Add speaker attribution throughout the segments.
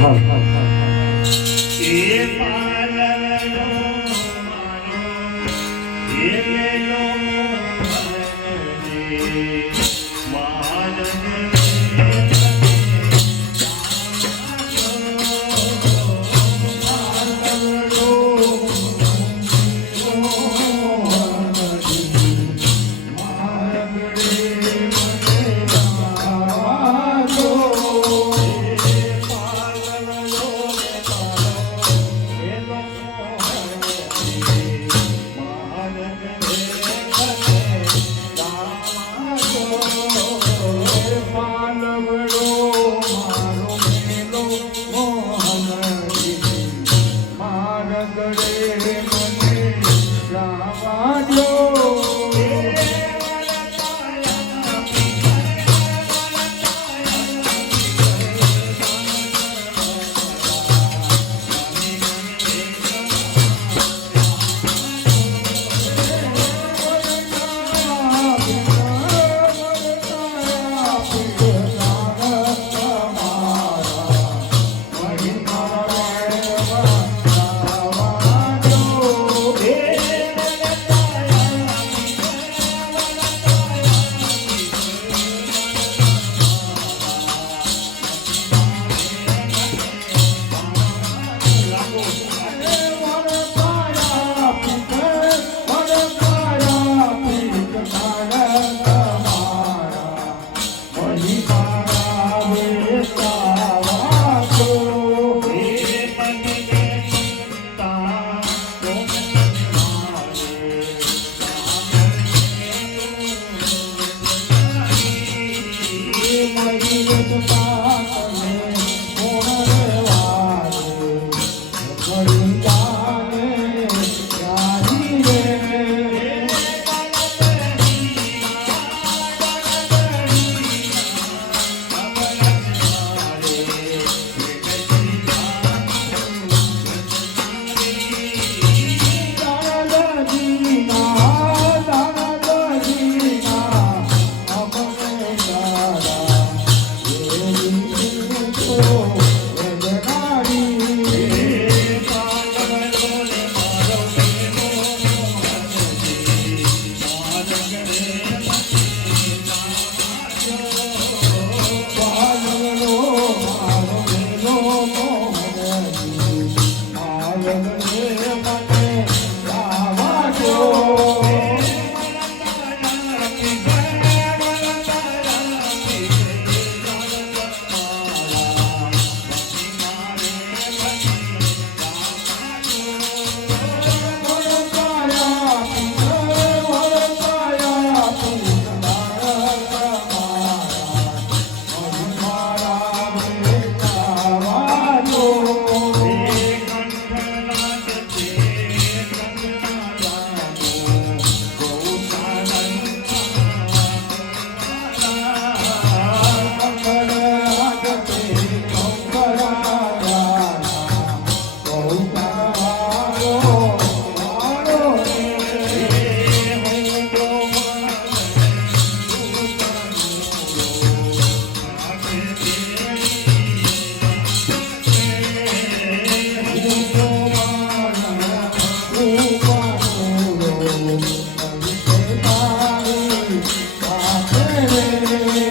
Speaker 1: は、Amen.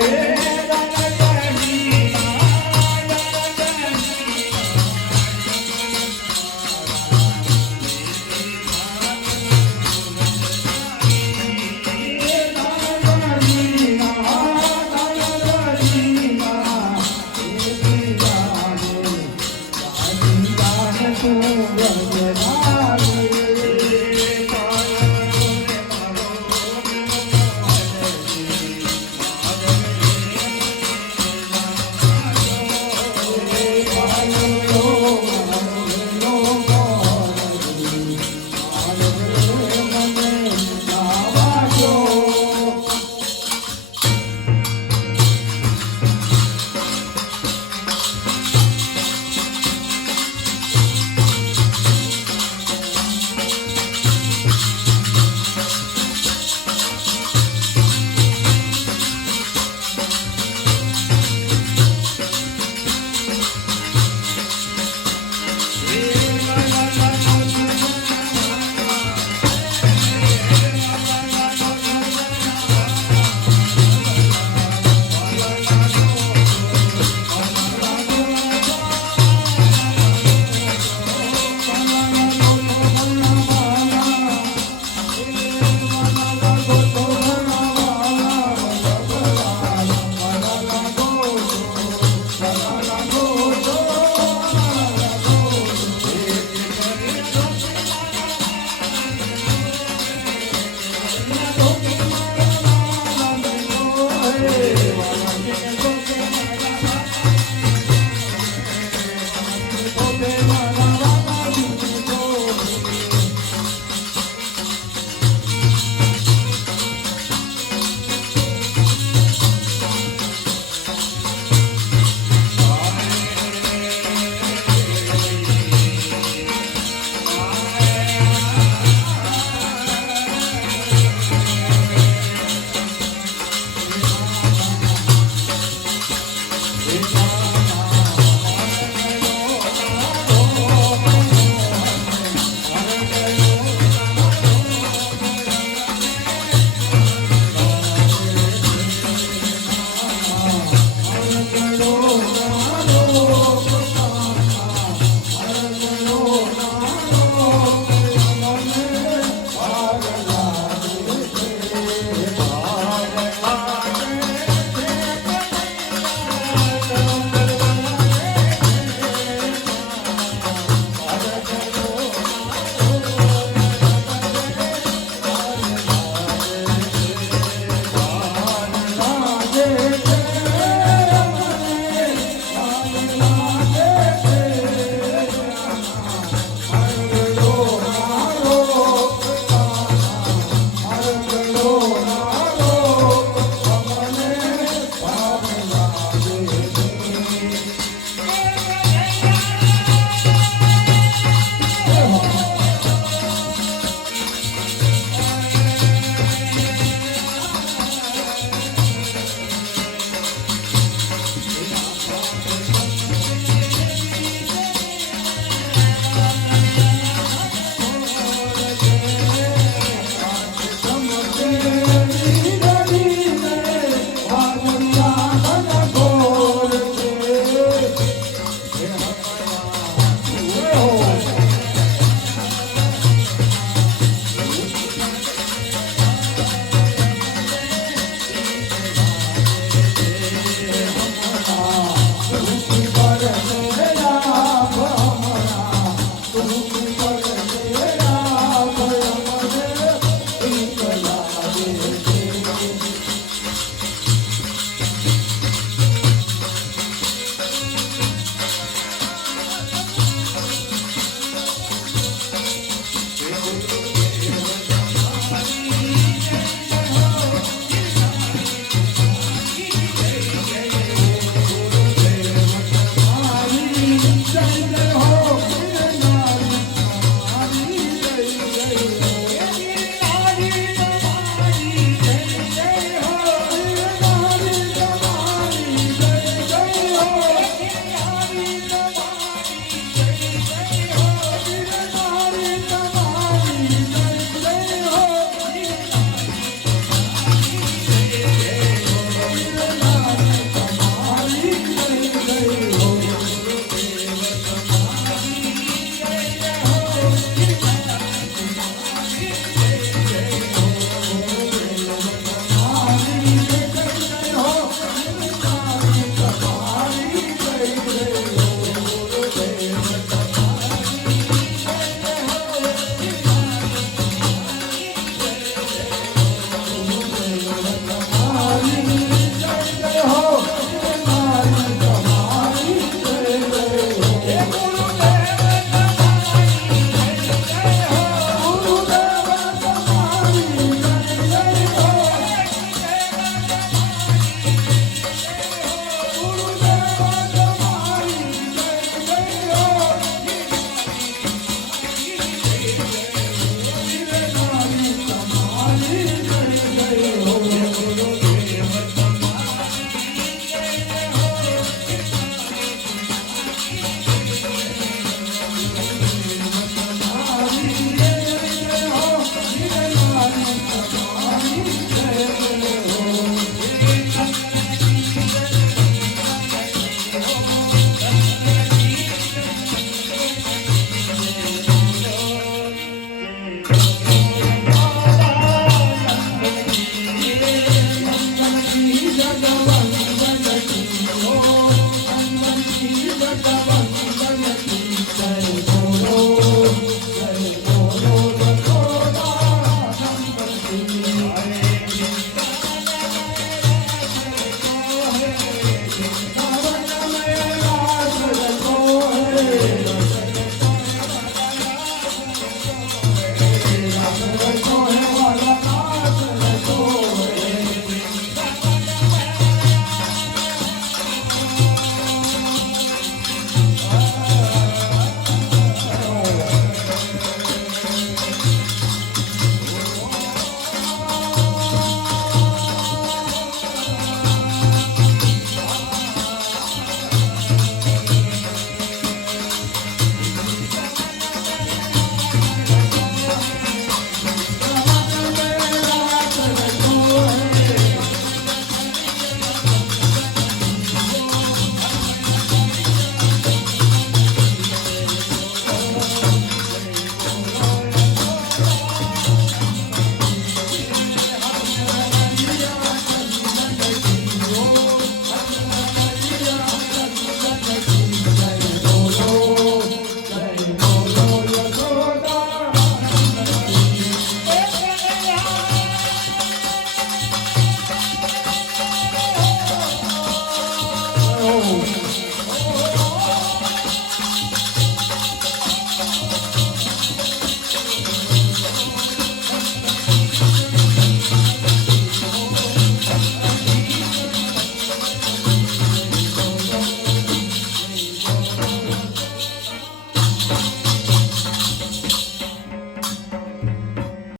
Speaker 1: Ooh.